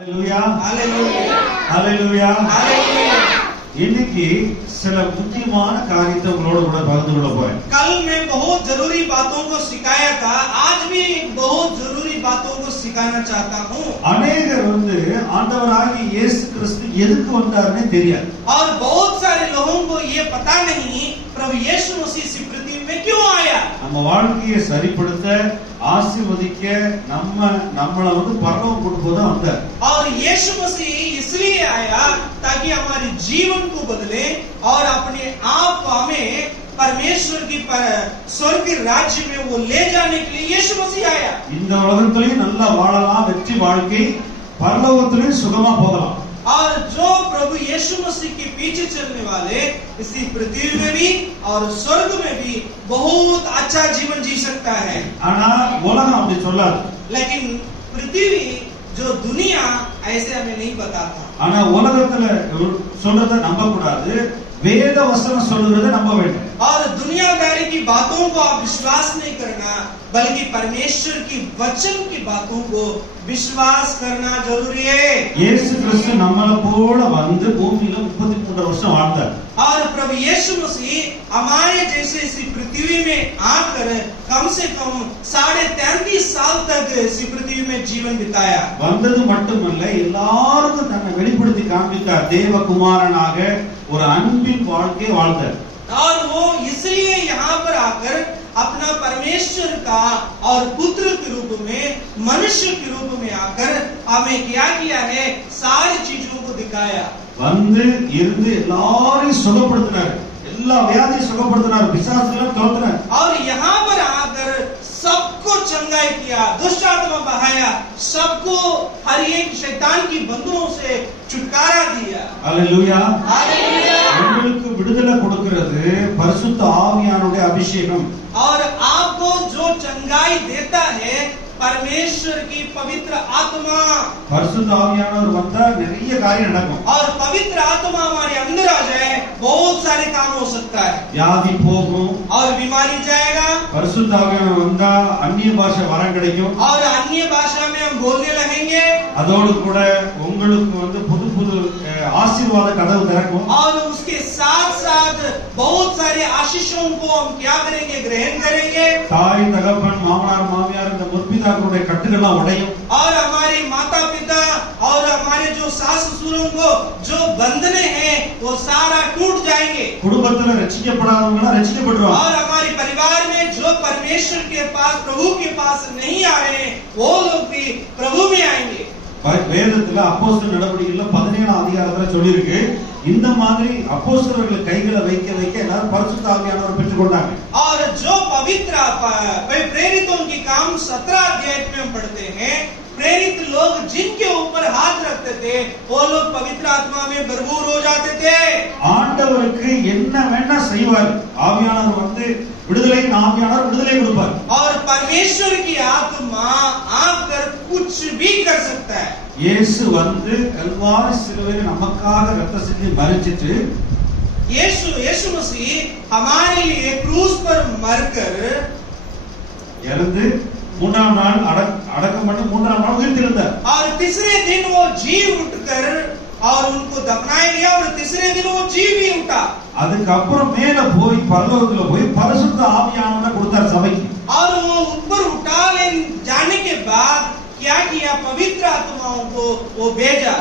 Hallelujah hallelujah hallelujah hallelujah. இன்னைக்கு சில முக்கியமான காரியத்தை உங்களோட கூட பகிர்ந்து கொள்ள போறேன். कल मैं बहुत जरूरी बातों को सिखाया था, आज भी बहुत जरूरी बातों को सिखाना चाहता हूँ। अनेகர் ஆண்டவராகிய இயேசு கிறிஸ்து எதுக்கு வந்தாருன்னு தெரியாது. और बहुत सारे लोगों को ये पता नहीं प्रभु यीशु मसीह इस पृथ्वी में क्यों आया। நம்ம வாழ்க்கையை சரிப்படுத்த ஆசீர்வதிக்க நம்மள பரலோகம் கொண்டு போக வந்தார். और यीशु मसीह इसलिए आया ताकि हमारे जीवन को बदले और अपने आप हमें परमेश्वर की स्वर्ग के राज्य में वो ले जाने के लिए यीशु मसीह आया। இந்த உலகத்திலேயே நல்லா வாழலாம், வெற்றி வாழ்க்கை, பரலோகத்திலேயே சுகமா போகலாம். और जो प्रभु यीशु मसीह के पीछे चलने वाले इसी पृथ्वी में भी और स्वर्ग में भी बहुत अच्छा जीवन जी सकता है। ஆனா உலகம் அப்படி சொல்லாது. लेकिन पृथ्वी जो दुनिया ऐसे हमें नहीं बताता। ஆனா உலகத்துல சொல்றதை நம்ப கூடாது, வேத வசனம் சொல்றதை நம்ப வேண்டும். और दुनियादारी की बातों को आप विश्वास नहीं करना, बल्कि परमेश्वर की वचन की बातों को विश्वास करना जरूरी है। இயேசு கிறிஸ்து நம்மள போல வந்து பூமியில 33 வருஷம் வாழ்ந்தார். और प्रभु यीशु मसीह हमारे जैसे इस पृथ्वी में आकर कम से कम 33.5 साल तक इस पृथ्वी में जीवन बिताया। வந்தது மட்டுமல்ல, எல்லாருக்கும் தன்னை வெளிப்படுத்தி காண்பித்தார். தேவகுமாரனாக ஒரு அன்பின் வாழ்க்கை வாழ்ந்தார். और वो इसलिए यहाँ पर आकर अपना परमेश्वर का और पुत्र के रूप में, मनुष्य के रूप में आकर हमें क्या किया है, सारी चीजों को दिखाया। வந்து இருந்து எல்லாரையும் சுகப்படுத்தினார், எல்லா வியாதியும் சுகப்படுத்தினார், பிசாசுகளை துரத்தினார். और यहाँ पर आकर सबको चंगाई किया, दुष्ट आत्मा बहाया, सबको हर एक शैतान की बंधुओं से छुटकारा दिया। Hallelujah hallelujah. உங்களுக்கு விடுதலை கொடுக்கிறது பரிசுத்த ஆவியானுடைய அபிஷேகம். और आपको जो चंगाई देता है परमेश्वर की पवित्र आत्मा। பரிசுத்த ஆவியானவர் வந்தா நிறைய காரியம் நடக்கும். और पवित्र आत्मा हमारे अंदर आ जाए बहुत सारे काम हो सकता है। வியாதி போகும், और बीमारी जाएगा। பரிசுத்த ஆவியானவர் வந்தா அந்நிய பாஷை வரம் கிடைக்கும். और अन्य भाषा में हम बोलने लगेंगे। அதோடு கூட உங்களுக்கு புது புது ஆசீர்வாத கதவு திறக்கும். और उसके साथ साथ बहुत सारे आशीषों को हम क्या करेंगे, ग्रहण करेंगे। தாய் தகப்பன் மாமனார் மாமியார் இந்த முற்பிதாக்களுடைய கட்டுகள்லாம் உடையும். और हमारे माता पिता और हमारे जो सास ससुरों को जो बंधने हैं वो सारा टूट जाएंगे। குடும்பத்துல ரட்சிக்கப்படாதவங்க ரட்சிக்கப்படுவாங்க. और हमारे परिवार में जो परमेश्वर के पास, प्रभु के पास नहीं आए हैं, वो लोग भी प्रभु में आएंगे। வேதத்துல அப்போஸ்தலர் நடவடிக்கைகள்ல 17ஆம் அதிகாரத்துல சொல்லிருக்கு, இந்த மாதிரி அப்போஸ்தலர்கள் கைகளை வைக்க வைக்க எல்லாரும் பரிசுத்த ஆவியானவர் பெற்றுக்கொண்டாங்க. और जो पवित्र प्रेरितों की काम 17 अध्याय में हम पढ़ते हैं, प्रेरित लोग जिनके ऊपर हाथ रखते थे वो लोग पवित्र आत्मा में भरपूर हो जाते थे। ஆண்டவருக்கு என்ன வேணா செய்வார். ஆவியானவர் விடுதலை, ஆவியானவர் விடுதலை கொடுப்பார். और परमेश्वर की आत्मा आकर कुछ भी कर सकता है। இயேசு கல்வாரி சிலுவையில நமக்காக ரத்த சிந்தி மரிச்சிட்டு, यीशु मसीह हमारे लिए क्रूस पर मरकर இறந்து 3ஆம் நாள் அடக்கம் பண்ணி 3ஆம் நாள் உயிர்த்தெழுந்தார். और तीसरे दिन वो जी उठकर और उनको दफनाया गया और तीसरे दिन वो जी भी उठा। அதுக்கப்புறம் மேல போய் பரலோகத்துல போய் பரிசுத்த ஆவியானவரை கொடுத்தார் சபைக்கு. और वो ऊपर उठा ले जाने के बाद क्या किया, पवित्र आत्माओं को वो भेजा।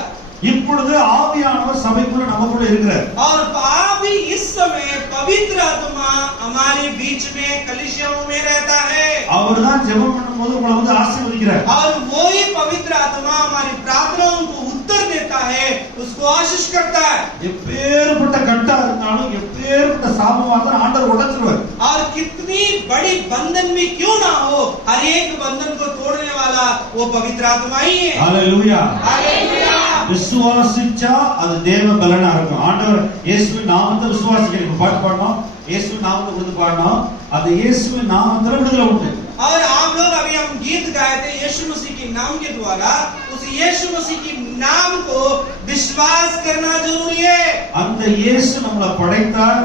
இப்பொழுது ஆவியானவர் சபைக்குள்ள நமக்குள்ள இருக்கிறார். और अभी इस समय पवित्र आत्मा हमारे बीच में कलीसियाओं में रहता है। அவர்தான் ஜெபம் பண்ணும்போது உங்களை ஆசீர்வதிக்கிறார். और वो ही पवित्र आत्मा हमारी प्रार्थनाओं को उत्तर देता है, उसको आशीष करता है। எப்பேற்பட்ட கட்டா இருந்தாலும் எப்பேற்பட்ட சாபமா இருந்தாலும் ஆண்டவர் உடைச்சிடுவார். और कितनी बड़ी बंधन भी क्यों ना हो, हर एक बंधन को तोड़ने वाला वो पवित्र आत्मा ही है। Hallelujah hallelujah. விசுவாசிச்சா அது தேவ பலனா இருக்கும். ஆண்டவர் இயேசுவின் நாமத்தை விசுவாசிக்கணும். பாட்டு பாடணும், இயேசுவின் நாமத்தை கொடுத்து பாடணும். அது இயேசுவின் நாமத்துல விடுதலை உண்டு. और आप लोग अभी हम गीत गाए थे यीशु मसीह के नाम के द्वारा, उस यीशु मसीह के नाम को विश्वास करना जरूरी है। அந்த இயேசு நம்மளை படைத்தார்,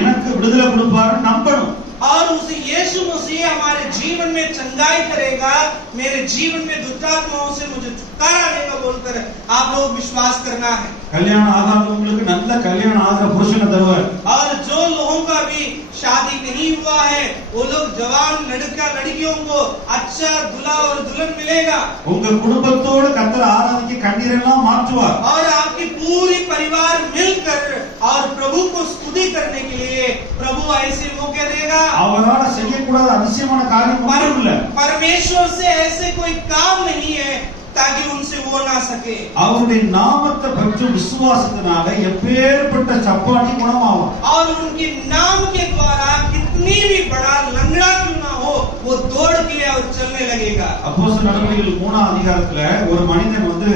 எனக்கு விடுதலை கொடுப்பாரு நம்பணும். और उस यीशु मसीह हमारे जीवन में चंगाई करेगा, मेरे जीवन में दुष्टात्माओं से मुझे छुटकारा देगा बोलकर आप लोग विश्वास करना है। கல்யாணம் ஆகாதவங்களுக்கு நல்ல கல்யாணம் ஆகிற புருஷனை தருவார். और जो लोगों का भी शादी नहीं हुआ है वो लोग जवान लड़का लड़कियों को अच्छा दूल्हा और दुल्हन मिलेगा। உங்க குடும்பத்தோட கர்த்தர் ஆராதிக்க கண்ணீரெல்லாம் மாற்றுவார். और आपकी पूरी परिवार मिलकर और प्रभु को स्तुति करने के लिए प्रभु ऐसे मौके देगा। அவரால செய்யக்கூடாத அதிசயமான காரியம் ஒன்றும் இல்ல. परमेश्वर से ऐसे कोई काम नहीं है ताकि उनसे वो ना सके। அவருடைய நாமத்தை பற்றும் விசுவாசத்தினால எப்பேற்பட்ட சப்பானி குணமாகும். और उनके नाम के द्वारा कितनी भी बड़ा लंगड़ा क्यों ना हो वो दौड़ के और चलने लगेगा। அப்போஸ்தலர் நடவடிக்கைகள் 3ஆம் அதிகாரத்துல ஒரு மனிதன் வந்து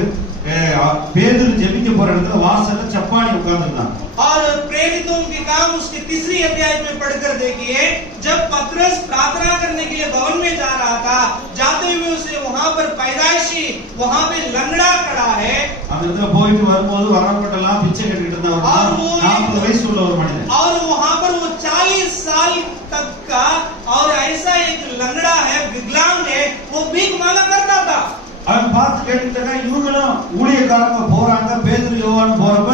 பேதுரு ஜெபிக்க போற இடத்துல வாசல்ல சப்பானி உட்கார்ந்திருந்தான். और प्रेरितों के काम उसके 3री अध्याय में पढ़कर देखिए, जब पतरस प्रार्थना करने के लिए भवन में जा रहा था, जाते हुए उसे वहां पर पैदाइशी वहां पे लंगड़ा खड़ा है। அந்த இடத்துல போயிட்டு வரும்போது வரப்பட்டெல்லாம் பிச்சை கேட்டுட்டு இருந்தா 40 வயசு உள்ள ஒரு மனிதன். और वहां पर वो 40 साल तक का और ऐसा एक लंगड़ा है, विकलांग है, वो भीख मांगा करता था। அவன் பார்த்து கேட்டுட்டாங்க, இவங்களும் ஊழியக்காரங்க போறாங்க, பேதுரு யோவான் போறப்ப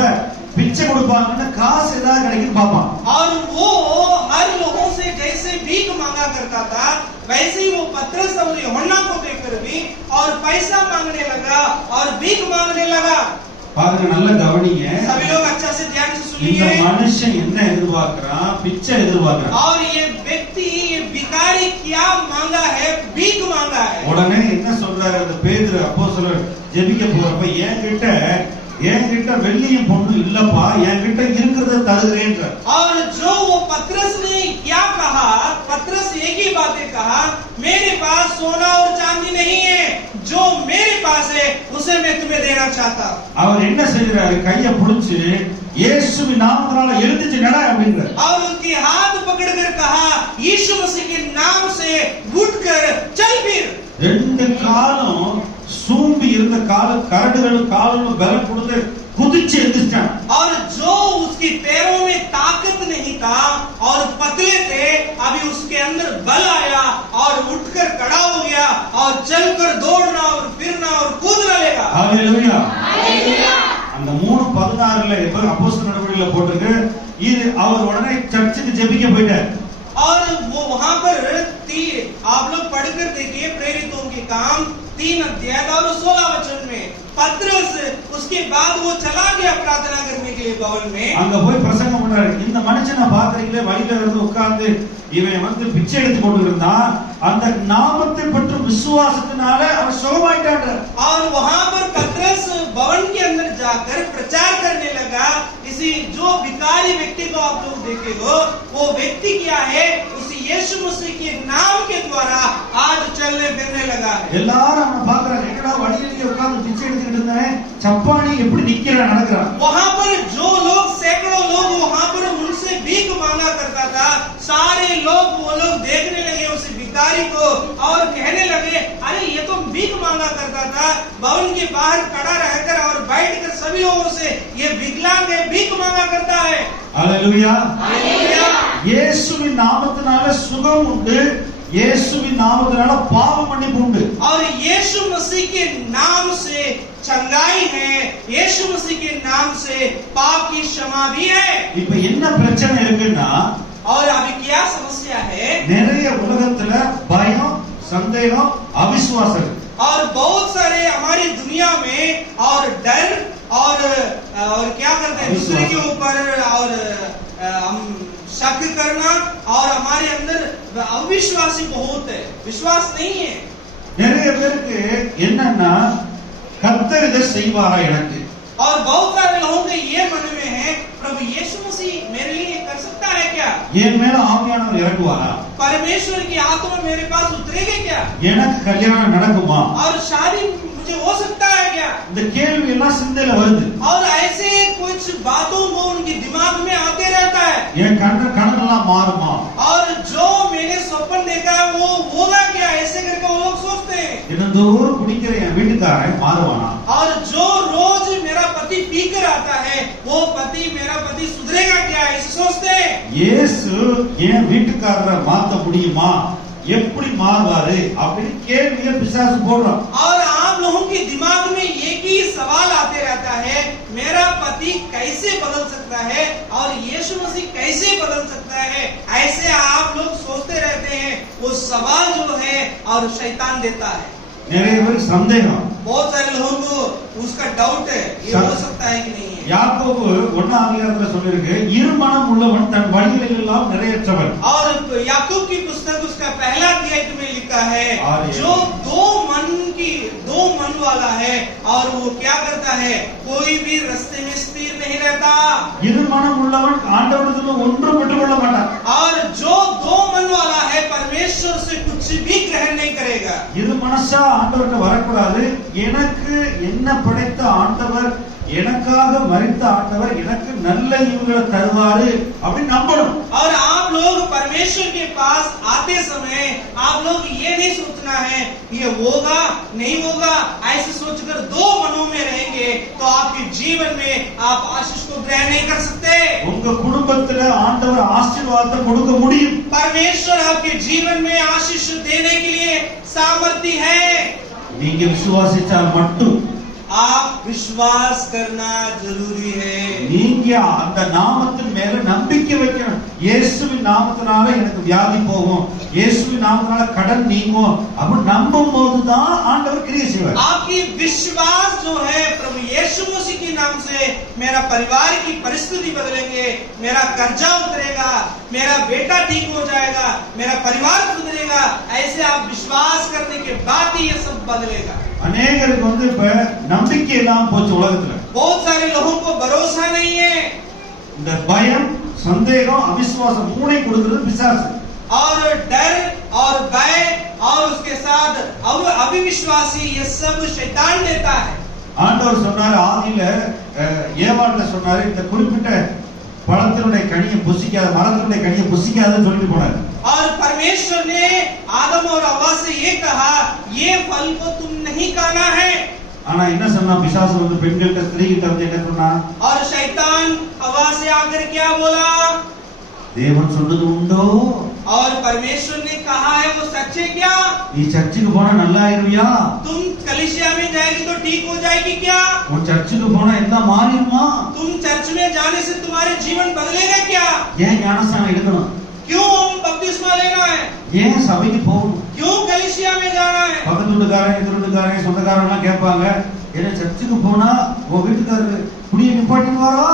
பிச்சை கொடுப்பாங்கன்னு காசு ஏதாவது கிடைக்குன்னு பாப்பான். और वो हर लोगों से जैसे भीख मांगा करता था वैसे ही वो पतरस और यूहन्ना को देखकर भी और पैसा मांगने लगा और भीख मांगने लगा। பாருங்க, நல்ல கவனிங்க. सभी लोग अच्छा से ध्यान से இந்த सुनिए। மனுஷன் என்ன எதிர்பார்க்கறான்? பிச்சை எதிர்பார்க்கறான். और ये व्यक्ति ये भिखारी क्या मांगा है? भीख मांगा है। உடனே என்ன சொல்றாரு அந்த பேதுரு அப்போஸ்தலர் ஜெபிக்க போறப்ப, என்கிட்ட வெள்ளியும் பொண்ணு இல்லப்பா, என்கிட்ட இருக்கிறத தருகிறேன்றார். और जो वो पतरस ने क्या कहा, पतरस एक ही बातें कहा, मेरे पास सोना और चांदी नहीं है, जो मेरे पास है उसे मैं तुम्हें देना चाहता। அவர் என்ன செய்யறாரு? கைய புடிச்சு இயேசுவின் நாமத்தினால எழுந்திருச்சு நட அப்படின்றார். और उनके हाथ पकड़कर कहा, यीशु मसीह के नाम से उठकर चल फिर। 2 காலும் சூம்பி இருந்த கரடுகளும் காலும் பலம் கொடுத்து குதிச்சு எழுந்திருச்சான். और जो उसके पैरों में ताकत नहीं था और पतले थे, अभी उसके अंदर बल आया और उठकर खड़ा हो गया और चलकर दौड़ना और फिरना और कूदने लगा। ஹalleluya. हालेलुया। அந்த 3:16ல அப்போஸ்தலர் நடவடிக்கையில போட்டுருக்கு, இது அவர் உடனே சர்ச்சுக்கு ஜெபிக்க போயிட்டார். और वो वहां पर आप लोग पढ़कर देखिए प्रेरितों के काम 3 अध्याय और 16 वचन में पतरस उसके बाद वो चला गया प्रार्थना करने के लिए भवन में। அங்க போய் பிரசங்கம் பண்றாரு. இந்த மனுஷனை பாக்குறீங்களே, வழியில இருந்து உட்கார்ந்து இவன் வந்து பிச்சை எடுத்து கொண்டு இருந்தான், அந்த நாமத்தை பற்றும் விசுவாசத்தினால அவன் சுகமாயிட்டான். और वहां पर पतरस भवन के अंदर जाकर प्रचार करने लगा। इसी जो भिखारी व्यक्ति को आप लोग देखे हो, वो व्यक्ति क्या है? उसी यीशु मसीह के नाम के द्वारा आज चलने फिरने लगा है। எல்லாரும் அவனை பாக்குறாங்க, எங்கடா வழியில உட்கார்ந்து பிச்சை எடுத்துக்கிட்டு இருந்தானே, சப்பானி எப்படி நிக்கிறான் நடக்கிறான். वहां पर जो लोग सैकड़ों लोग वहां पर उनसे भीख मांगा करता था, सारे लोग वो लोग देखने लगे उस भिखारी को और कहने लगे, अरे ये तो भीख मांगा करता था, भवन के बाहर खड़ा रहकर और बैठकर सभी लोगों से ये विकलांग है, भीख मांगा करता है। ஹalleluya. हालेलुया। இயேசுவின் நாமத்தினால சுகம் உண்டு, இயேசுவின் நாமத்தினால பாவ மன்னிப்பு உண்டு. और यीशु मसीह के नाम से चंगाई है, यीशु मसीह के नाम से पाप की क्षमा भी है। இப்ப என்ன பிரச்சனை இருக்குன்னா, और अभी क्या समस्या है? நிறைய உலகத்துல பயம், சந்தேகம், அவிசுவாசம். और बहुत सारे हमारी दुनिया में और डर और क्या करते हैं दूसरे के ऊपर और हम शक करना और हमारे अंदर अविश्वासी बहुत है, विश्वास नहीं है। நிறைய பேருக்கு என்னன்னா, கர்த்தர் இதை செய்வாரா எனக்கு? और बहुत सारे लोगों के ये मन में है, प्रभु यीशु मसीह मेरे लिए कर सकता है क्या? என் மேல ஆவியானவர் இறங்குவாரா? परमेश्वर की आत्मा मेरे पास उतरेगी क्या? எனக்கு கல்யாணம் நடக்குமா? और शादी मुझे हो सकता है क्या? இந்த கேள்வி எல்லாம் சிந்தையில வருது. और ऐसे कुछ बातों को उनके दिमाग में आते रहता है। என் கனவெல்லாம் மாறுமா? और जो मैंने स्वप्न देखा है वो होगा क्या? ऐसे करके वो लोग सोचते हैं। தினந்தோறும் குடிக்கிற என் வீட்டுக்காரன் மாறுவானா? और जो रोज मेरा पति पीकर आता है, वो पति मेरा पति सुधरेगा क्या ऐसे सोचते हैं। இயேசு ஏன் வீட்டுக்காரரை மாத்த முடியுமா, எப்படி மாறுவாரு அப்படின்னு கேள்வியை பிசாசு போடுறான். और आप लोगों के दिमाग में एक ही सवाल आते रहता है, मेरा पति कैसे बदल सकता है और यीशु मसीह कैसे बदल सकता है, ऐसे आप लोग सोचते रहते हैं। वो सवाल जो है और शैतान देता है। நிறைய பேருக்கு சந்தேகம். बहुत सारे लोगों को उसका डाउट है, ये हो सकता है कि नहीं है। யாக்கோபு 1ஆம் அதிகாரத்துல சொல்லிருக்கு, இருமனம் உள்ளவன் தன் வழிகளில் எல்லாம் நிறையற்றவன். और याकूब की पुस्तक उसका पहला अध्याय में लिखा है, जो दो मन वाला है और वो क्या करता है, कोई भी रास्ते में स्थिर नहीं रहता। இருமனம் உள்ளவன் ஆண்டவரிடத்துல ஒன்றும் பெற்றுக்கொள்ள மாட்டான். और जो दो मन वाला है परमेश्वर से कुछ भी ग्रहण नहीं करेगा। இரு மனசா ஆண்டவர்கிட்ட வரக்கூடாது. எனக்கு என்ன படைத்த ஆண்டவர், எனக்காக மரித்த ஆண்டவர் எனக்கு நல்ல ஈவுகளை தருவாரு அப்படின்னு நம்பணும். और आप लोग परमेश्वर के पास आते समय आप लोग ये नहीं सोचना है ये होगा नहीं होगा, ऐसे सोचकर दो मनों में रहेंगे तो आपके जीवन में आप आशीष को ग्रहण नहीं कर सकते। உங்க குடும்பத்துல ஆண்டவர் ஆசீர்வாதத்தை கொடுக்க முடியும். परमेश्वर आपके जीवन में आशीष देने के लिए सामर्थ्य है। நீங்க விசுவாசித்தால் மட்டும். आप विश्वास करना जरूरी है। நீங்க அந்த நாமத்தின் மேல நம்பிக்கை வைக்கணும். இயேசுவின் நாமத்தினால எனக்கு வியாதி போகும், இயேசுவின் நாமத்தினால கடன் நீங்கும் அப்படி நம்பும் போதுதான் ஆண்டவர் கிரியை செய்வார். आपकी विश्वास जो है प्रभु यीशु मसीह के नाम से मेरा परिवार की परिस्थिति बदलेंगे, मेरा कर्जा उतरेगा, मेरा बेटा ठीक हो जाएगा, मेरा परिवार सुधरेगा, ऐसे आप विश्वास करने के बाद ही ये सब बदलेगा। அநேகருக்கு இப்ப நம்பிக்கை இல்லாம போச்சு உலகத்துல. बहुत सारे लोगों को भरोसा नहीं है। இந்த பயம், சந்தேகம், அவிசுவாசம் மூளை கொடுக்கிறது பிசாசு. और डर और भय और उसके साथ अविश्वासी ये सब शैतान देता है। ஆண்டவர் சொன்னாரு ஆதியில ஏவாள்கிட்ட சொன்னாரு, இந்த குறிப்பிட்ட பழத்தினுடைய கனியை புசிக்காத, மரத்தினுடைய கனியை புசிக்காதன்னு சொல்லிட்டு போனாரு. और परमेश्वर ने आदम और हव्वा से ये कहा, ये फल को तुम नहीं खाना है। ஆனா என்ன சொன்னா பிசாசு பெண்கள்கிட்ட, ஸ்திரீ கிட்ட என்ன சொன்னா, और शैतान हव्वा से आकर क्या बोला, தேவன் சொன்னது உண்டோ, और परमेश्वर ने कहा है वो सच है क्या, நீ சர்ச்சுக்கு போனா நல்லா ஆயிருவியா, तुम कलीसिया में जाएगी तो ठीक हो जाएगी क्या, உன் சர்ச்சுக்கு போனா எல்லாம் மாறிடுமா, तुम चर्च में जाने से तुम्हारे जीवन बदलेगा क्या, ஏன் ஞானஸ்நானம் எடுக்கணும், क्यों बपतिस्मा लेना है, ஏன் சபைக்கு போகணும், क्यों कलीसिया में जाना है। பக்கத்து வீட்டுக்காரன், எதிர் வீட்டுக்காரன், சொந்தக்காரன் எல்லாம் கேட்பாங்க, ஏன்னா சர்ச்சுக்கு போனா உன் வீட்டுக்காரரு குடியை நிப்பாட்டிடுவாரோ,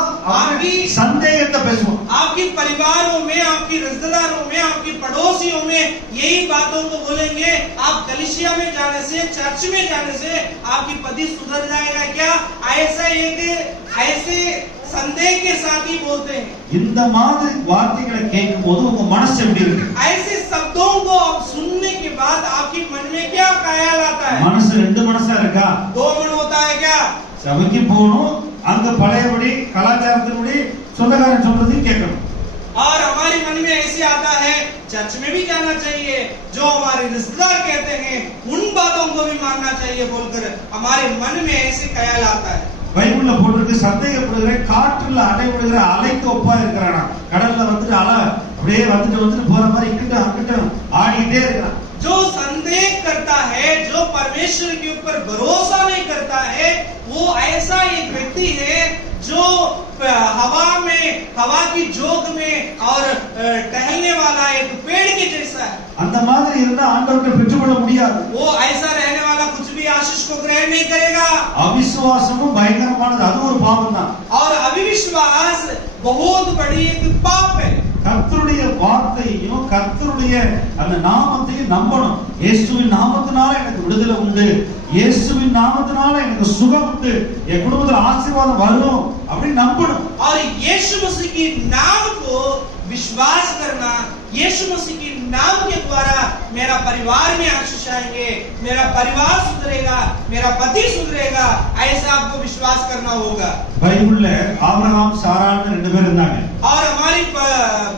சந்தேகத்தை பேசுவோம்। आपके परिवारों में, आपकी रिश्तेदारों में, आपकी पड़ोसियों में यही बातों को बोलेंगे, आप कलीसिया में जाने से, चर्च में जाने से आपकी पति सुधर जाएगा क्या, ऐसे संदेह के साथ ही बोलते हैं। இந்த மாதிரி வார்த்தைகளை கேட்கும்போது உங்க மனசு எப்படி இருக்கு? ऐसे शब्दों को आप सुनने के बाद आपके मन में क्या ख्याल आता है? மனசு ரெண்டு மனசா இருக்கா? दो मन होता है क्या? சபைக்கு போகணும், அங்க பழையபடி கலாச்சாரத்தின்படி சொந்தக்காரன் சொல்றதையும் கேட்கணும்। और हमारे मन में ऐसे आता है चर्च में भी जाना चाहिए, जो हमारे रिश्तेदार कहते हैं उन बातों को भी मानना चाहिए बोलकर हमारे मन में ऐसे ख्याल आता है। பைபிள்ல போட்டிருக்கு, சந்தேகப்படுகிற காற்றுல அலைவிடுகிற அலைக்கு ஒப்பா இருக்கிறானா, கடல்ல அலை அப்படியே வந்துட்டு போற மாதிரி இங்கிட்ட அங்கிட்ட ஆடிட்டே இருக்கிறான்। जो संदेह करता है, जो परमेश्वर के ऊपर भरोसा नहीं करता है, वो ऐसा एक व्यक्ति है जो हवा की जोग में और टहलने वाला एक पेड़ के जैसा है। அந்த மாதிரி இருந்தா ஆண்டவரை பெற்றுக்கொள்ள முடியாது। वो ऐसा रहने वाला कुछ भी आशीष को ग्रहण नहीं करेगा। அவிசுவாசமும் பயங்கரமானது, அது ஒரு பாவம் தான்। और अविश्वास बहुत बड़ी एक पाप है। கர்த்தருடைய வார்த்தையையும் கர்த்தருடைய அந்த நாமத்தையும் நம்பணும்। இயேசுவின் நாமத்தினால எனக்கு விடுதலை உண்டு, இயேசுவின் நாமத்தினால எனக்கு சுகம் உண்டு, என் குடும்பத்துல ஆசீர்வாதம் வரும் அப்படி நம்பணும்। और यीशु मसीह के नाम को विश्वास करना, यीशु मसीह के नाम के द्वारा मेरा परिवार में आशीष आएंगे, मेरा परिवार सुधरेगा, मेरा पति सुधरेगा, ऐसा आपको विश्वास करना होगा। பைபிள்ல ஆபிரகாம் சாரான்னு ரெண்டு பேர் இருந்தாங்க। और हमारी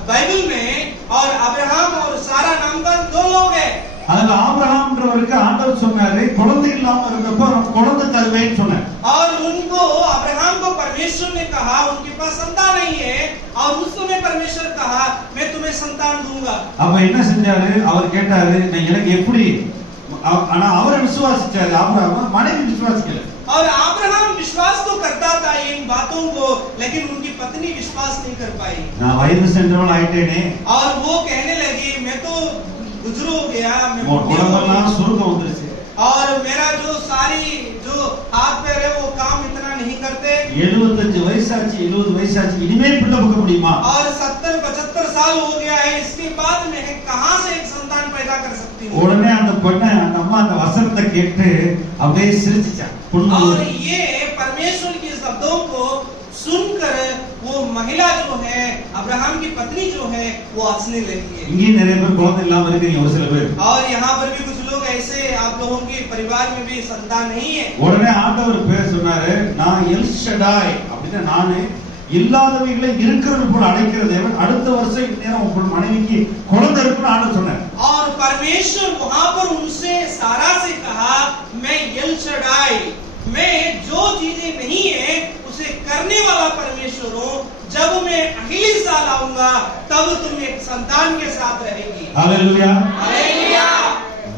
बाइबल में और अब्राहम और सारा नाम का दो लोग हैं। அதுல ஆபிரகாம்ன்றவருக்கு ஆண்டவர் சொன்னாரு, குழந்தை இல்லாம இருந்தப்ப குழந்தை தருவேன்னு சொன்னார்। और उनको अब्राहम को परमेश्वर ने कहा उनके पास संतान नहीं है, और उस समय परमेश्वर कहा मैं तुम्हें संतान दूंगा। அப்ப என்ன செஞ்சாரு? அவர் கேட்டாரு, "நீ எனக்கு எப்படி?" ஆனா அவரை விசுவாசிச்சாரு. ஆபிரகாம் மனைவி விசுவாசிக்கல. और अब्राहम विश्वास तो करता था इन बातों को, लेकिन उनकी पत्नी विश्वास नहीं कर पाई। நான் वयது சென்றவள் ஆயிட்டேனே, और वो कहने लगी मैं तो गुजर हो गया, मैं மோ- बुढ़ी हो உடம்பெல்லாம் गई, சுருக்கம் வந்துருச்சு. और मेरा जो सारी जो हाथ पैर है वो काम इतना नहीं करते, 75 வயசாச்சு, 70 வயசாச்சு, இனிமே பிள்ளை பக்க முடியுமா? और 70-75 साल हो गया है, इसके बाद मैं कहां से एक संतान पैदा कर सकती हूँ। உடனே அந்த பொண்ணு, அந்த அம்மா அந்த வசனத்தை கேட்டு அப்படியே சிரிச்சுச்சான். और ये परमेश्वर के शब्दों को सुनकर वो महिला जो है, अब्राहम की पत्नी जो है, वो हंसने लगी है। இங்கே நிறைய பேர் குழந்தை இல்லாம இருக்கீங்க ஒரு சில பேர். और यहाँ पर भी कुछ लोग ऐसे, आप लोगों के परिवार में भी संतान नहीं है। உடனே ஆண்டவர் பேர் சொன்னாரு, நான் எல் ஷடாய் அப்படின்னு, நானு இல்லாதவைகளை இருக்கிறது போல அழைக்கிற தேவன். அடுத்த வருஷம் இந்நேரம் உங்க மனைவிக்கு குழந்தை இருக்குன்னு ஆண்டவர் சொன்னார். और परमेश्वर वहां पर उनसे सारा से कहा मैं एल शडाई, मैं जो चीजें नहीं है उसे करने वाला परमेश्वर हूँ। जब मैं अगले साल आऊंगा तब तुम एक संतान के साथ रहेगी। ஹalleluya. हालेलुया।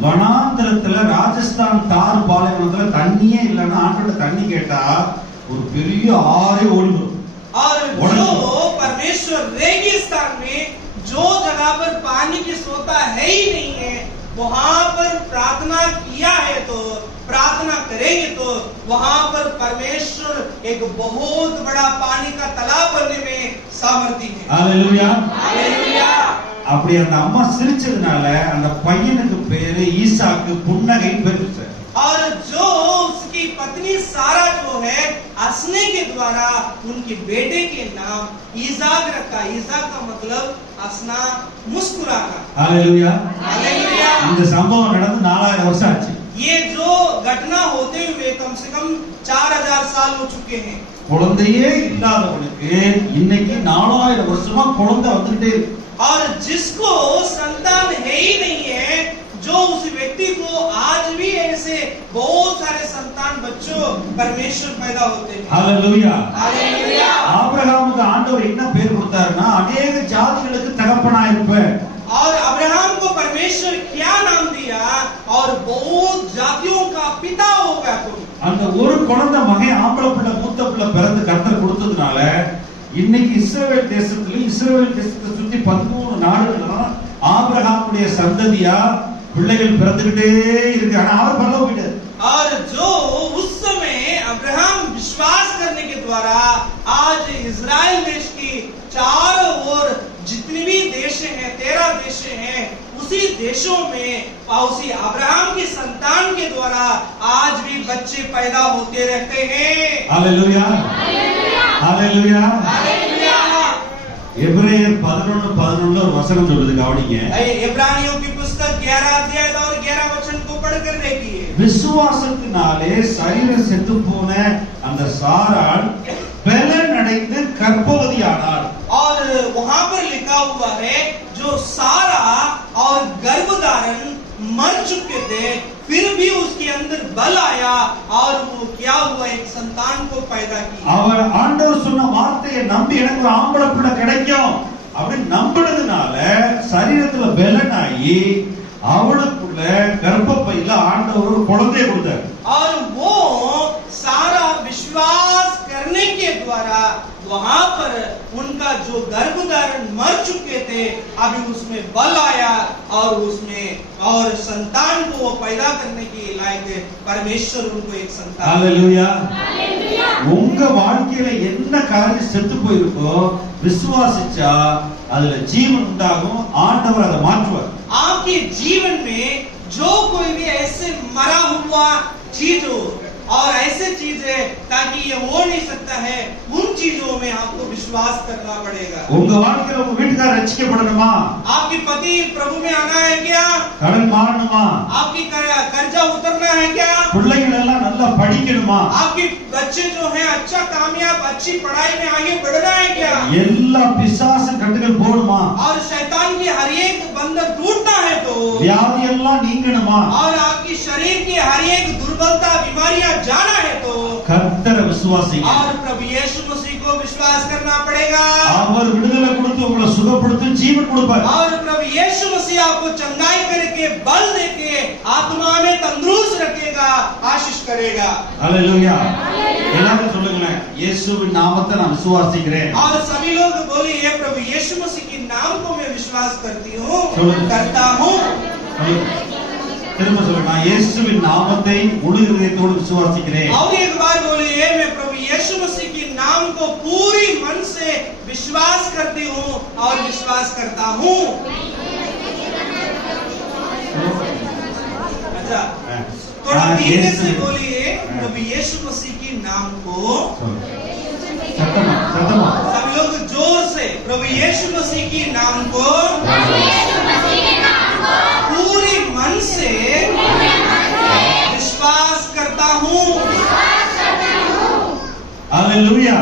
வனாந்தரத்துல ராஜஸ்தான் தார் பாலைவனத்துல தண்ணியே இல்லைன்னா ஆண்டோட தண்ணி கேட்டா ஒரு பெரிய ஆறே ஓடி வரும். और जो परमेश्वर रेगिस्तान में जो जगह पर पानी की स्रोता है ही नहीं है, वहां पर प्रार्थना किया है तो, प्रार्थना करेंगे तो वहां पर परमेश्वर एक बहुत बड़ा पानी का तालाब बनने में सामर्थ्य है। ஹalleluya. हालेलुया। அப்படி அந்த அம்மா சிரிச்சதுனால அந்த பையனுக்கு பேரு ஈசாக்கு, புன்னகைன்னு பேர் வச்சாரு. और जो उसकी पत्नी सारा जो है हंसने के द्वारा उनके बेटे के नाम ईसाक रखा। ईसाक का मतलब हंसना, मुस्कुराना। ஹalleluya. हालेलुया। இந்த சம்பவம் நடந்து 4000 வருஷம் ஆச்சு. ये जो घटना होते हुए कम से कम 4000 साल हो चुके हैं। குழந்தையே இல்லாதவனுக்கு இன்னைக்கு 4000 வருஷமா குழந்தை வந்துட்டே இருக்கு. और जिसको संतान है ही नहीं है, जो उस व्यक्ति को आज भी ऐसे बहुत सारे संतान बच्चों परमेश्वर पैदा होते हैं। ஹalleluya. हालेलुया। ஆபிரகாமுக்கு ஆண்டவர் என்ன பேர் கொடுத்தாருன்னா, अनेक ஜாதிகளுக்கு தகப்பனா இருப்ப. और अब्राहम को परमेश्वर क्या नाम दिया? और बहुत जातियों का पिता होगा तुम। அந்த ஒரு குழந்தை மகன் ஆம்பளை பிள்ளை மூத்த பிள்ளை பிறந்து கர்த்தர் கொடுத்ததுனால இன்னைக்கு இஸ்ரவேல் தேசத்தை சுத்தி 13 நாடுகளும் ஆபிரகாமுடைய சந்ததியா பிள்ளைகள் பிறந்துகிட்டே இருக்கு. ஆனா அவர் பரலோகம் போயிட்டார். और जो उस समय अब्राहम विश्वास करने के द्वारा आज इजराइल देश की चारों ओर जितनी भी देश हैं, 13 देश हैं, उसी देशों में और उसी अब्राहम की संतान के द्वारा आज भी बच्चे पैदा होते रहते हैं। ஹalleluya. ஹalleluya. हालेलुया। எபிரேயர் 11:11 ஒரு வசனம் சொல்லுது, கவனிங்க. इब्रानियों की पुस्तक 11 अध्याय और 11 वचन को पढ़कर देखिए। விசுவாசத்தினாலே சரீரம் செத்து போன அந்த சாராள் பலன் அடைந்து கர்ப்பவதியானாள். और वहां पर लिखा हुआ है जो सारा और गर्भधारण मर चुके थे, फिर भी उसके अंदर बल आया और वो क्या हुआ, एक संतान को पैदा किया। அவர் ஆண்டவர் சொன்ன வார்த்தையை நம்பி எனக்கு ஒரு ஆம்பளை பிள்ளை கிடைக்கும் அப்படி நம்பினதுனால சரீரத்துல பலனாகி அவளுக்குள்ள கர்ப்பப்பையில ஆண்டவர் ஒரு குழந்தையை கொடுத்தார். और वो सारा विश्वास करने के द्वारा वहां पर उनका जो गर्भधारण मर चुके थे, अभी उसमें बल आया और उसमें और संतान को वो पैदा करने के लायक परमेश्वर उनको एक संतान। ஹalleluya. உங்க வாழ்க்கையில என்ன காரியம் செத்து போயிருக்கோ விசுவாசிச்சா அதுல ஜீவன் உண்டாகும். ஆண்டவர் அதை மாற்றுவார். आपके जीवन में जो कोई भी ऐसे मरा हुआ चीज हो और ऐसे चीज है ताकि ये हो नहीं सकता है, उन चीजों में आपको विश्वास करना पड़ेगा। உங்க வாழ்க்கையில உங்க வீட்டுக்காரர் ரட்சிக்கப்படணுமா? आपके पति प्रभु में आना है क्या? கடன் மாறணுமா? आपकी कर्जा उतरना है क्या? பிள்ளைகள் எல்லாம் நல்லா படிக்கணுமா? आपके बच्चे जो हैं अच्छा कामयाब अच्छी पढ़ाई में आगे बढ़ना है क्या? எல்லா பிசாசு கட்டுகள் போடுமா? और शैतान की हर एक बंधन टूटना है तो, வியாதி எல்லாம் நீங்கணுமா? और आपकी शरीर की हर एक दुर्बलता बीमारियां जाना है तो, கர்த்தரை விசுவாசிங்க. और प्रभु यीशु मसीह विश्वास करना पड़ेगा। அவர் விடுதலை கொடுத்து உங்களை சுகப்படுத்தி ஜீவன் கொடுப்பார். और प्रभु यीशु मसीह आपको चंगाई करके बल देके आत्मा में तंदुरुस्त रखेगा, आशीष करेगा। हालेलुया। எல்லாரும் சொல்லுங்களேன், இயேசுவின் நாமத்தை நான் விசுவாசிக்கிறேன். और सभी लोग बोलिए, प्रभु यीशु मसीह के नाम को मैं विश्वास करती हूँ, करता हूँ। திரும்ப சொல்லுங்க, நான் இயேசுவின் நாமத்தை முழு இதயத்தோடு விசுவாசிக்கிறேன். और एक बार बोलिए, मैं प्रभु यीशु मसीह के नाम को पूरी मन से विश्वास करती हूँ और विश्वास करता हूँ। अच्छा, थोड़ा धीरे से बोलिए, प्रभु यीशु मसीह के नाम को। सब लोग जोर से, प्रभु यीशु मसीह के नाम को पूरी मन से विश्वास करता हूँ। हालेलुया।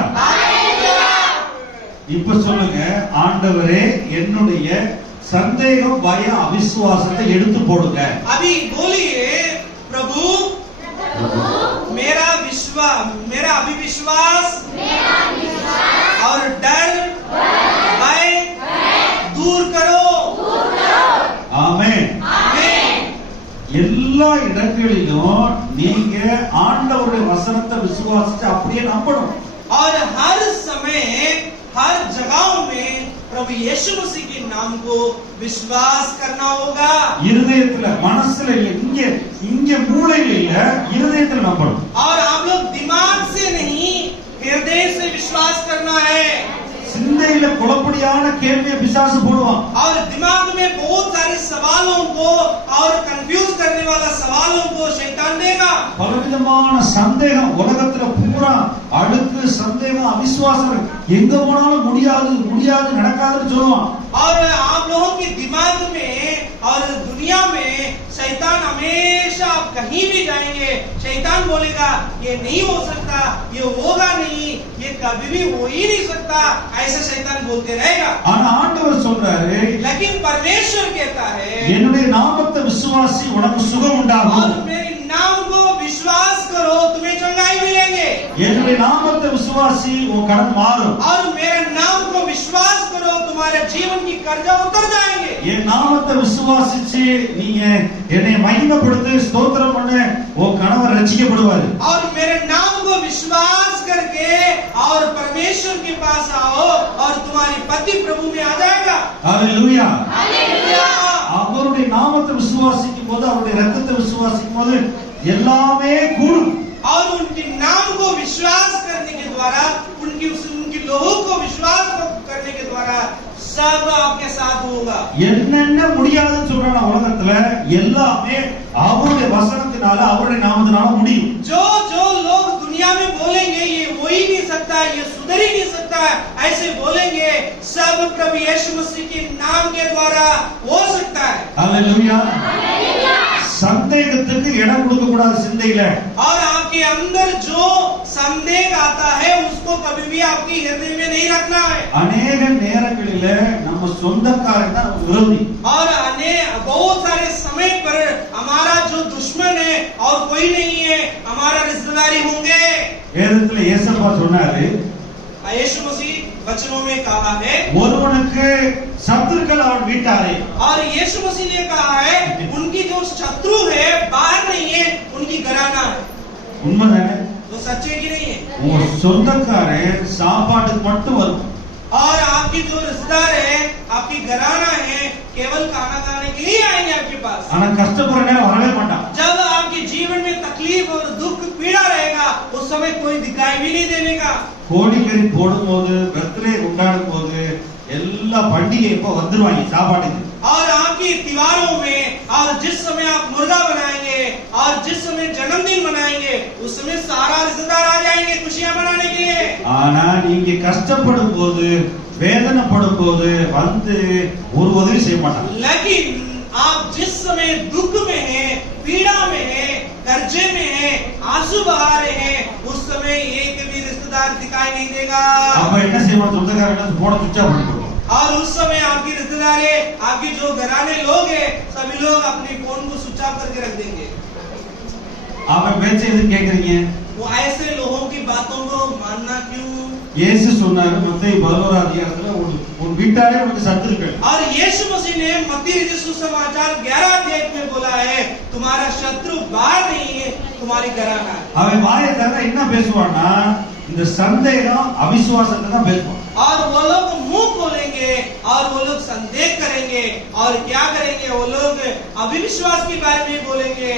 இப்ப சொல்லுங்க, ஆண்டவரே என்னுடைய சந்தேகம் பயம் அவிசுவாசத்தை எடுத்து போடுங்க. अभी बोलिए, प्रभु मेरा अविश्वास और डर भय दूर करो। ஆமென். எல்லா இடங்களிலும் நீங்க ஆண்டவருடைய வசனத்தை விசுவாசிச்சு அப்படியே நம்பணும். और हर समय हर जगहों में प्रभु यीशु मसीह के नाम को विश्वास करना होगा। இருதயத்துல, மனசுல இல்ல, இங்க மூளையில இல்ல, இருதயத்துல நம்பணும். और आप लोग दिमाग से नहीं, हृदय से विश्वास करना है। சிந்தையில குழப்படியான கேள்வியை பிசாசு போடுவான். और दिमाग में बहुत सारे सवालों को और कंफ्यूज करने वाला सवालों को शैतान देगा। பலவிதமான சந்தேகம் உலகத்துல பூரா அழுக்கு சந்தேகம் அவிசுவாசம் எங்க போனாலும் முடியாது நடக்காதுன்னு சொல்லுவான். और आप लोगों के दिमाग में और दुनिया में शैतान हमेशा, आप कहीं भी जाएंगे, शैतान बोलेगा ये नहीं हो सकता, ये होगा नहीं, ये कभी भी हो ही नहीं सकता, ऐसा शैतान बोलते रहेगा। ஆனா ஆண்டவர் சொல்றாரு, लेकिन परमेश्वर कहता है, என்னுடைய நாமத்தை விசுவாசி உனக்கு சுகம் உண்டாகும். और मेरे नाम को विश्वास करो, तुम्हें चंगाई मिलेंगे। என்னுடைய நாமத்தை விசுவாசி உன் கடன் மாறும். और मेरे नाम को विश्वास करो, तुम्हारे जीवन की कर्जा उतर जाएंगे। என் நாமத்தை விசுவாசிச்சு நீங்க என்னை மகிமைப்படுத்தி ஸ்தோத்திரம் பண்ண உன் கணவர் ரட்சிக்கப்படுவாரு. और मेरे नाम को विश्वास करके और परमेश्वर के पास आओ और तुम्हारी पति प्रभु में आ जाएगा। हालेलुया। हालेलुया। அவருடைய நாமத்தை விசுவாசிக்கும் போது, அவருடைய ரத்தத்தை விசுவாசிக்கும் போது எல்லாமே கூடும். और उनके नाम को विश्वास करने के द्वारा, उनकी लोगों को विश्वास करने के द्वारा सब आपके साथ होगा। என்னென்ன முடியாதுன்னு சொல்றான உலகத்துல எல்லாமே அவருடைய வசனத்தினால, அவருடைய நாமத்தினால முடியும். जो लोग दुनिया में बोलेंगे ये हो ही नहीं सकता, ये सुधर ही नहीं सकता, ऐसे बोलेंगे, सब प्रभु यीशु मसीह के नाम के द्वारा हो सकता है। हालेलुया। சந்தேகத்துக்கு இடம் கொடுக்க கூடாது சிந்தையில. और आपके अंदर जो संदेह आता है उसको कभी भी आपकी हृदय में नहीं रखना है। अनेक நேரங்களில நம்ம சொந்தக்காரன் தான் விரோதி. और बहुत सारे समय पर हमारा जो दुश्मन है और कोई नहीं है, हमारा रिश्तेदारी होंगे। வேதத்துல இயேசுப்பா சொன்னாரு, यीशु मसीह वचनों में कहा है, ஒருவனுக்கு சத்துருக்கள் அவன் வீட்டாரே। और यीशु मसीह ने कहा है, उनकी जो शत्रु है बाहर नहीं है, उनकी घराना है। உண்மைதானே? वो सच्चे की नहीं है। உங்க சொந்தக்காரன் சாப்பாட்டுக்கு மட்டும் வரும். और आपकी जो रिश्तेदार है, आपकी घराना है, केवल खाना खाने के लिए आएंगे आपके पास। ஆனா கஷ்டப்படுற நேரம் வரவே மாட்டான். जब आपके जीवन में तकलीफ और दुख पीड़ा रहेगा, उस समय कोई दिखाई भी नहीं देने का। கோழிக்கறி போடும்போது, பர்த்டே கொண்டாடும் போது எல்லா பண்டிகை எப்ப வந்துருவாங்க சாப்பாட்டுக்கு. और आपकी त्योहारों में, और जिस समय आप मुर्गा बनाएंगे और जिस समय जन्मदिन मनाएंगे, उस समय सारा रिश्तेदार आ जाएंगे खुशियां मनाने के लिए। ஆனா நீங்க கஷ்டப்படும் போது, வேதனைப்படும் போது வந்து ஒரு உதவி செய்ய மாட்டாங்க. लेकिन आप जिस समय दुख में हैं, पीड़ा में हैं, कर्जे में हैं, आंसू बहा रहे हैं, उस समय एक भी रिश्तेदार दिखाई नहीं देगा। அப்ப என்ன செய்வான்? சொந்தக்காரன் போன சுவிட்ச் ஆஃப் பண்ணிடுவான். और उस समय आपकी रिश्तेदारी, आपकी जो घराने लोग हैं, सभी लोग अपने फोन को स्विच ऑफ करके रख देंगे। அவன் பேச்ச எதுக்கு கேக்குறீங்க? वो ऐसे लोगों की बातों को मानना क्यों? இயேசு சொன்னாரு மத்தேயு 11 அதிகாரத்துல உன் வீட்டாரே உனக்கு சத்துருக்கள். और यीशु मसीह ने मत्ती सुसमाचार 11 अध्याय में बोला है तुम्हारा शत्रु बाहर नहीं है तुम्हारी घराना है. அவன் வாயை திறந்தா என்ன பேசுவான்னா இந்த சந்தேகம் அவிசுவாசத்தை தான் பேசுவான். और वो लोग मुंह खोलेंगे और वो लोग संदेह करेंगे और क्या करेंगे वो लोग अविश्वास के बारे में बोलेंगे.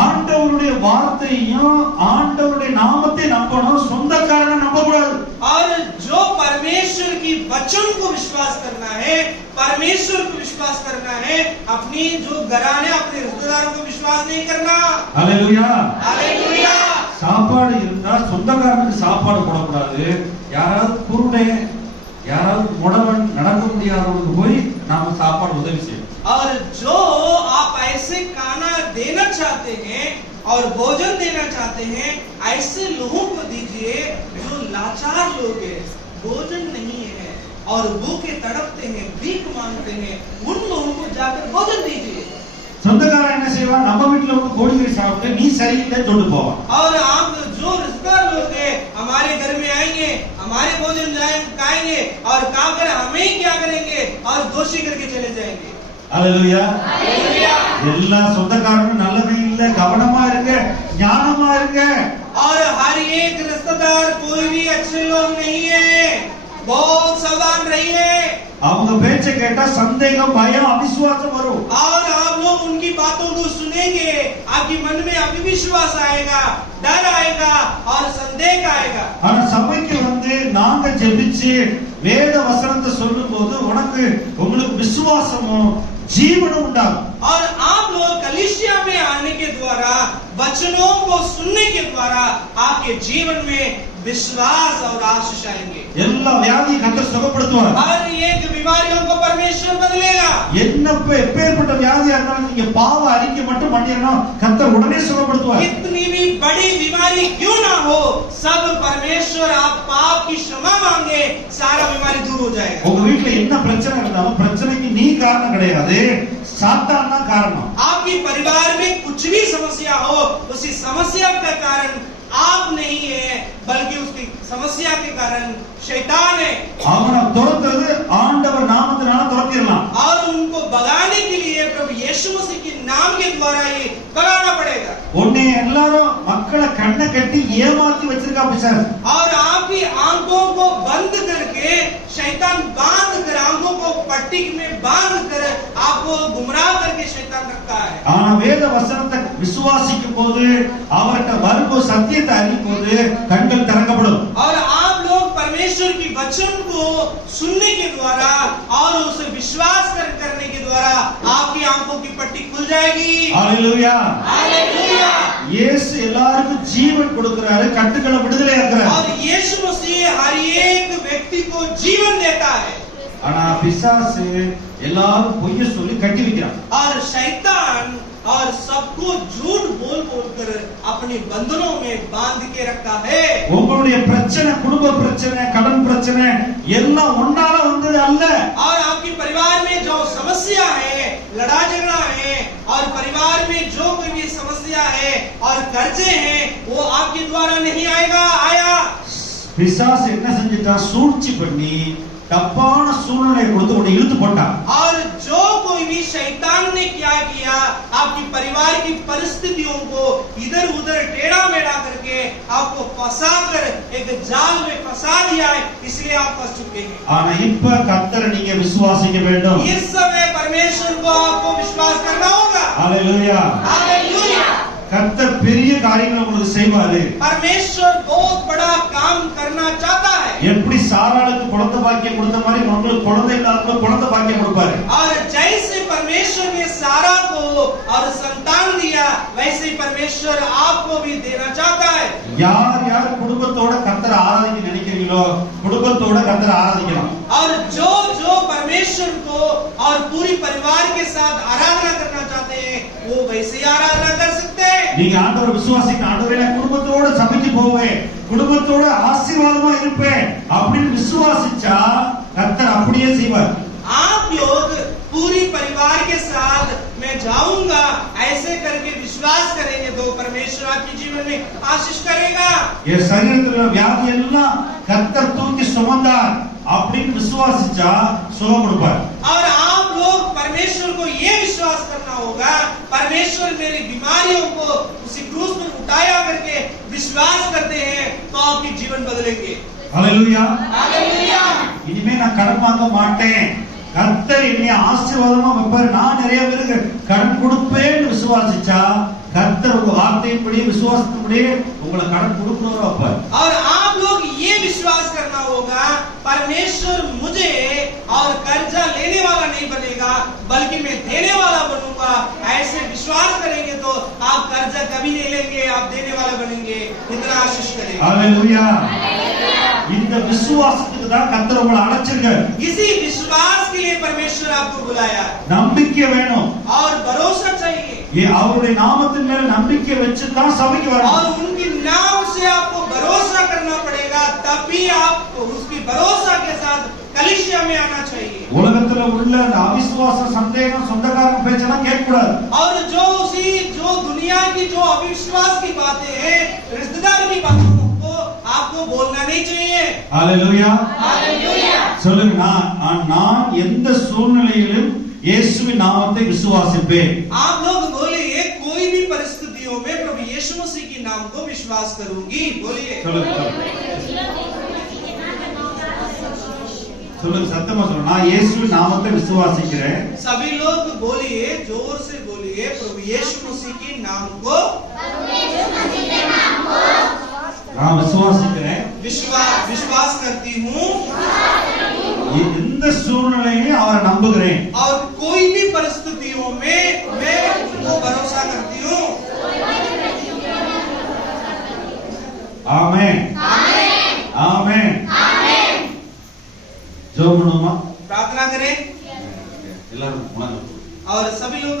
ஆண்டவருடைய வார்த்தையும் ஆண்டவருடைய நாமத்தை நம்பணும், சொந்தக்காரனை நம்ப கூடாது. और जो परमेश्वर की वचन को विश्वास करना है, परमेश्वर को विश्वास करना है, अपनी जो घराने अपने रिश्तेदारों को विश्वास नहीं करना. Hallelujah hallelujah. சாப்பாடு இருந்தா சொந்தக்காரனுக்கு சாப்பாடு போடக்கூடாது. யாராவது குருடே யாராவது முடவன் நடக்க முடியாதவனுக்கு போய் நாம சாப்பாடு உதவி செய்யணும். और जो आप ऐसे खाना देना चाहते हैं और भोजन देना चाहते हैं ऐसे लोगों को दीजिए जो लाचार लोग हैं, भोजन नहीं है और भूखे तड़पते हैं, भीख मांगते हैं, उन लोगों को जाकर भोजन दीजिए. சொந்தக்காரன் என்ன செய்வான், நம்ம வீட்டுல வந்து கோழிக்கறி சாப்பிட்டு நீ சரியில்லை சொல்லிட்டு போவான். और आप जो रिश्तेदार लोग हैं हमारे घर में आएंगे, हमारे भोजन खाएंगे और खाकर हमें क्या करेंगे और दोषी करके चले जाएंगे. हालेलुया. हालेलुया. எல்லா சொந்தக்காரனும் நல்லவன் இல்ல, கவனமா இருங்க, ஞானமா இருங்க. और हर एक रिश्तेदार कोई भी अच्छे लोग नहीं है, बहुत सावधान रहिए. அவங்க பேச்ச கேட்டா சந்தேகம், பயம், அவிசுவாசம் வரும். और आप लोग उनकी बातों को सुनेंगे, आपके मन में अविश्वास आएगा, डर आएगा और संदेह आएगा. ஆனா சபைக்கு வந்து நாங்க ஜெபிச்சு வேத வசனத்தை சொல்லும்போது உங்களுக்கு விசுவாசமும் ஜீவனும் உண்டாகும். और आप लोग कलीसिया में आने के द्वारा वचनों को सुनने के द्वारा आपके जीवन में विश्वास और आशीष आएंगे. எல்லா வியாதியும் கர்த்தர் சுகப்படுத்துவார். हर एक बीमारियों को परमेश्वर बदलेगा. எப்பேற்பட்ட வியாதியா இருந்தாலும் நீங்க பாவ அறிக்கை மட்டும் பண்ணிரணும், கர்த்தர் உடனே சுகப்படுத்துவார். कितनी भी बड़ी बीमारी क्यों ना हो, सब परमेश्वर आप पाप की क्षमा मांगे, सारा बीमारी दूर हो जाएगा. உங்க வீட்ல என்ன பிரச்சனை இருந்தாலும் பிரச்சனைக்கு நீ காரணம் கிடையாது, சாத்தான் தான் காரணம். आपके परिवार में कुछ भी समस्या हो, उसी समस्या का कारण आप नहीं है, बल्कि उसकी समस्या के कारण शैतान है. அவனை துரத்துறது ஆண்டவர் நாமத்தினால துரத்திடலாம். और उनको भगाने के लिए प्रभु यीशु मसीह के नाम के द्वारा ही भगाना पड़ेगा. உன்னை எல்லாரும் மக்களை கண்ணை கட்டி ஏமாத்தி வச்சிருக்கா பிசாசு. और आपकी आंखों को बंद करके शैतान बांध कर, आंखों को पट्टी में बांध कर आपको गुमराह करके शैतान रखा है. ஆனா வேத வசனத்தை விசுவாசிக்கும் போது அவர்கிட்ட வரும்போது சத்தியத்தை அறியும் போது கண்கள் திறக்கப்படும். और आप लोग परमेश्वर की वचन को सुनने के द्वारा और उसे विश्वास करने के द्वारा आपकी आंखों की पट्टी खुल जाएगी. हालेलुया. हालेलुया. இயேசு எல்லாருக்கும் ஜீவன் கொடுக்கிறாரு, கட்டுக்களை விடுதலை ஆக்குறாரு. और यीशु मसीह हर एक व्यक्ति को जीवन देता है. ஆனா பிசாசு எல்லாரும் பொய்ய சொல்லி கட்டி வைக்கிறான். और शैतान और सबको झूठ बोल कर अपने बंधनों में बांध के रखा है. உங்களுடைய பிரச்சனை, குடும்ப பிரச்சனை, கடன் பிரச்சனை எல்லாம் ஒன்னால வந்தது அல்ல. और आपके परिवार में जो समस्या है, लड़ाई झगड़ा है और परिवार में जो कोई भी समस्या है और कर्जे हैं, वो आपके द्वारा नहीं आया. பிசாசு என்ன செஞ்சிட்டா, சூழ்ச்சி பண்ணி தப்பான சூழ்நிலை கொடுத்து உன்னை இழுத்து போட்டான். और जो कोई भी शैतान ने क्या किया, आपकी परिवार की परिस्थितियों को इधर उधर टेढ़ा मेढ़ा करके आपको फंसाकर एक जाल में फंसा दिया है, इसलिए आप फंस चुके हैं. ஆனா இப்ப கர்த்தரை நீங்க விசுவாசிக்க வேண்டும். इस समय परमेश्वर को आपको विश्वास करना होगा. हालेलुया. हालेलुया. கர்த்தர் பெரிய காரியங்களை உங்களுக்கு செய்வாரு. परमेश्वर बहुत बड़ा काम करना चाहता है. எப்படி சாராளுக்கு குழந்தை பாக்கியம் கொடுத்த மாதிரி உங்களுக்கு குழந்தை இல்லாதவங்களுக்கு குழந்தை பாக்கியம் கொடுப்பாரு. और जैसे परमेश्वर ने सारा को और संतान दिया, वैसे ही परमेश्वर आपको भी देना चाहता है. யார் யார் குடும்பத்தோட கர்த்தரை ஆராதிக்க நினைக்கிறீங்களோ குடும்பத்தோட கர்த்தரை ஆராதிக்கலாம். और जो जो परमेश्वर को और पूरी परिवार के साथ आराधना करना चाहते हैं, वो वैसे ही आराधना कर सकते हैं. நீங்க ஆண்டவரை விசுவாசிக்க, ஆண்டவரே நான் குடும்பத்தோட சபைக்கு போவேன், குடும்பத்தோட ஆசீர்வாதமா இருப்பேன் அப்படின்னு விசுவாசிச்சா கர்த்தர் அப்படியே செய்வார். आप लोग पूरी परिवार के साथ मैं जाऊंगा, ऐसे करके विश्वास करेंगे तो परमेश्वर आपके जीवन में आशीष करेगा। என் சரீரத்தில் உள்ள வியாதி எல்லாம் கர்த்தர் தூக்கி சுமந்தார் அப்படின்னு விசுவாசிச்சா சுகம் கொடுப்பார். और आप लोग परमेश्वर को ये विश्वास करना होगा, परमेश्वर मेरी बीमारियों को उसी क्रूस पर उठाया करके विश्वास करते हैं तो आपके जीवन बदलेंगे। ஹalleluya. हालेलुया। இனிமே நான் கடன் வாங்க மாட்டேன், கர்த்தர் என்னை ஆசீர்வாதமா வைப்பார், நான் நிறைய பேருக்கு கடன் கொடுப்பேன்னு விசுவாசிச்சா கர்த்தர் உங்க வார்த்தையின்படி விசுவாசத்தின்படி உங்களை கடன் கொடுக்கணும் வைப்பார். और आप लोग ये विश्वास करना होगा, परमेश्वर मुझे और कर्जा लेने वाला नहीं बनेगा बल्कि मैं देने वाला बनूंगा। ऐसे विश्वास करेंगे तो आप कर्जा कभी नहीं लेंगे, आप देने वाला बनेंगे। इतना आशीष करेंगे। ஹalleluya. இந்த விசுவாசத்துக்கு தான் கர்த்தர் உங்களை அழைச்சிருக்கார். इसी विश्वास के लिए परमेश्वर आपको बुलाया है நம்பிக்கை வேணும். और भरोसा चाहिए ये அவருடைய நாமத்தின் மேல நம்பிக்கை வச்சு தான் சபைக்கு வரணும். और उनके नाम से आपको भरोसा करना पड़ेगा, तभी आपको उसकी भरोसा के साथ कलीसिया में आना चाहिए। உலகத்துல உள்ள அந்த அவிசுவாசம், சந்தேகம், சொந்தக்காரங்க பேச்செல்லாம் கேட்க கூடாது. और जो दुनिया की जो अविश्वास की बातें हैं, रिश्तेदार की बातों को आपको बोलना नहीं चाहिए। ஹalleluya. हालेलुया। சொல்லுங்க, நான் எந்த சூழ்நிலையிலும் இயேசுவின் நாமத்தை விசுவாசிப்பேன். आप लोग बोलिए, कोई भी परिस्थितियों में प्रभु यीशु मसीह के नाम को विश्वास करूंगी। बोलिए। சொல்லுங்க சத்தமா சொல்லுங்க, நான் இயேசுவின் நாமத்தை விசுவாசிக்கிறேன். सभी लोग बोलिए, जोर से बोलिए, प्रभु यीशु मसीह के नाम को நான் விசுவாசிக்கிறேன், विश्वास करती हूँ எந்த சூழ்நிலையிலும் அவரை நம்புகிறேன். और कोई भी परिस्थितियों में मैं उनको भरोसा करती हूँ। ஆமென். ஆமென். ஜெபம் பண்ணுவோமா? प्रार्थना करें எல்லாரும் முழங்கால் और सभी लोग